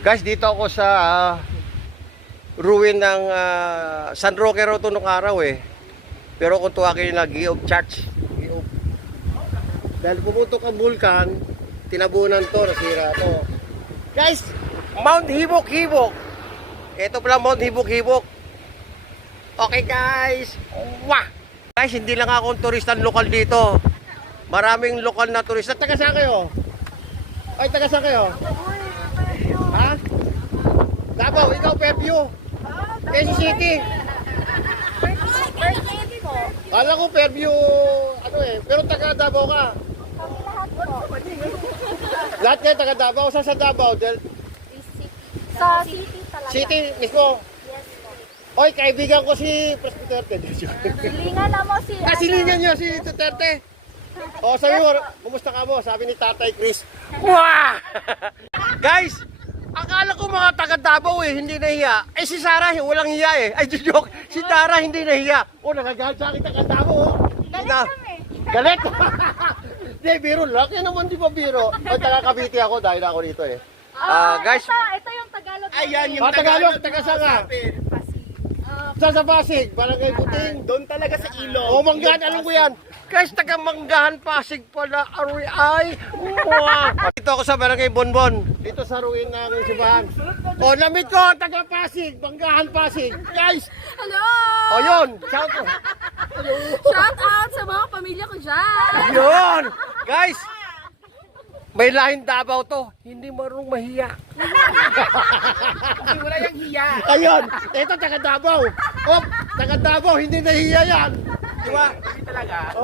Guys, dito ako sa ruin ng San Roque raw ito nung araw eh. Pero kung tuwakin na Giog Church. Giog. Dahil pumutok ang vulkan, tinabunan to, nasira to. Guys, Mount Hibok-Hibok. Ito pala Mount Hibok-Hibok. Okay guys. Wah! Guys, hindi lang akong turistan lokal dito. Maraming lokal na turista. Taga saan kayo? Ay, taga saan kayo? Ha? Davao, ikaw Fairview. Quezon City. Kala ko Fairview, ano eh. Pero taga Davao ka. Lahat kayo taga Davao. Saan sa Davao? Sa city talaga. City mismo. Yes po. Oy, kaibigan ko si Presidente. Silingan na mo si... Kasilingan niya si Duterte. O, sabi mo, kumusta ka mo? Sabi ni Tatay Chris. Wah! Guys, akala ko mga taga Davao eh, hindi nahiya. Eh si Sarah, walang hiya eh. Ay, joke. Si Tara hindi nahiya. O, nagagalit sa akin taga Davao. Galit kami. Galit? Hindi, biro lang. Yan naman di ba biro? O, taga Cavite ako dahil ako dito eh. Guys. Ito yung Tagalog. Ayan yung Tagalog, taga Sanga. Sa Pasig, Barangay Buting. Doon talaga sa ilog. O, Manggahan, alam ko yan. Guys, taga Manggahan, Pasig pala. Aroy ay. Wow. Dito ako sa Barangay Bonbon. Dito sa ruin ng simbahan. O, namit ko, taga Pasig. Manggahan, Pasig. Guys. Hello! O, yun. Shout out. Shout out sa mga pamilya ko dyan. Yun. Guys. May lahing Davao to. Hindi marunong mahiya. Kasi wala yung hiya. Ayun. Ito, taga Davao. Oh, taga Davao. Hindi nahiya yan. Di ba? Hindi talaga.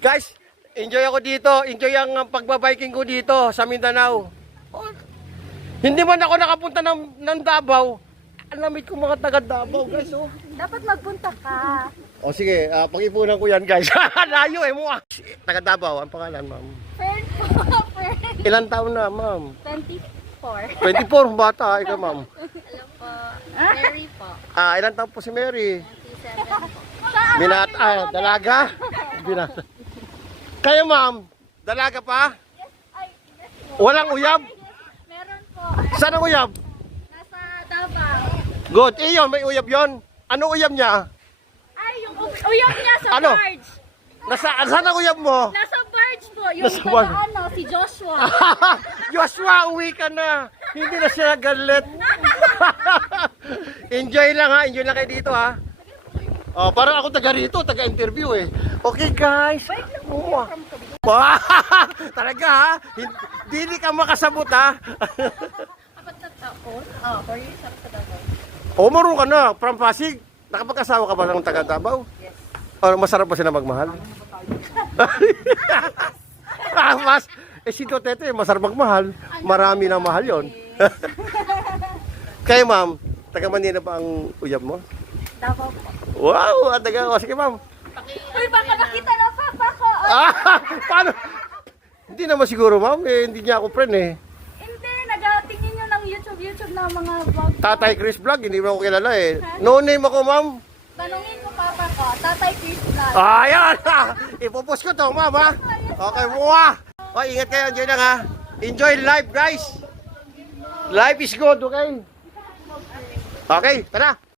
Guys, enjoy ako dito. Enjoy ang pagbabiking ko dito sa Mindanao. Oh, hindi man ako nakapunta ng Davao. Alamit ko mga taga Davao, guys. Oh. Dapat magpunta ka. O sige, pag-ipunan ko yan, guys. Layo eh, mukha. Taga Davao, ang pangalan, ma'am. Fern po. Fern. Ilan taon na, ma'am? 24. 24, bata. Ikaw, ma'am. Alam po. Mary po. Ilan taon po si Mary? 27 po. Dalaga? Binata. Kayo, ma'am? Dalaga pa? Ay, Walang uyab? meron po. Saan ang uyab? Nasa Davao. Good. Yun, may uyab yon. Ano uyab niya? Ay, yung uyab niya sa Ano? barge. Saan ang uyab mo? Nasa barge po. Yung Nasa barge. si Joshua. Joshua, uwi ka na. Hindi na siya galit. Enjoy lang ha. Enjoy lang kayo dito ha. Oh, parang ako taga rito, taga-interview eh. Okay guys. Talaga ha. Hindi ka makasabot ha. Apat na taon? 4 years ako sa Davao. O, marunong ka na. From Pasig. Nakapag-asawa ka ba ng taga Davao? Yes. Masarap ba sila magmahal? Mas, si Duterte, masarap magmahal. Marami na mahal yon. Kayo ma'am, taga Manila ba ang uyab mo? Davao po. Wow, taga, sige ma'am. Uy, baka nakita na papa ko. Paano? Hindi naman siguro ma'am, hindi niya ako friend eh. Hindi, nagatingin nyo ng YouTube na mga vlog. Tatay Chris Vlog, hindi mo ako kilala eh. No name ako ma'am. Tanungin ko papa ko, Tatay Chris Vlog. Ayan! Ipopost ko to ma'am ha. Okay, wow! O, ingat kayo, enjoy lang ha. Enjoy life guys. Life is good, okay? Okay, tara.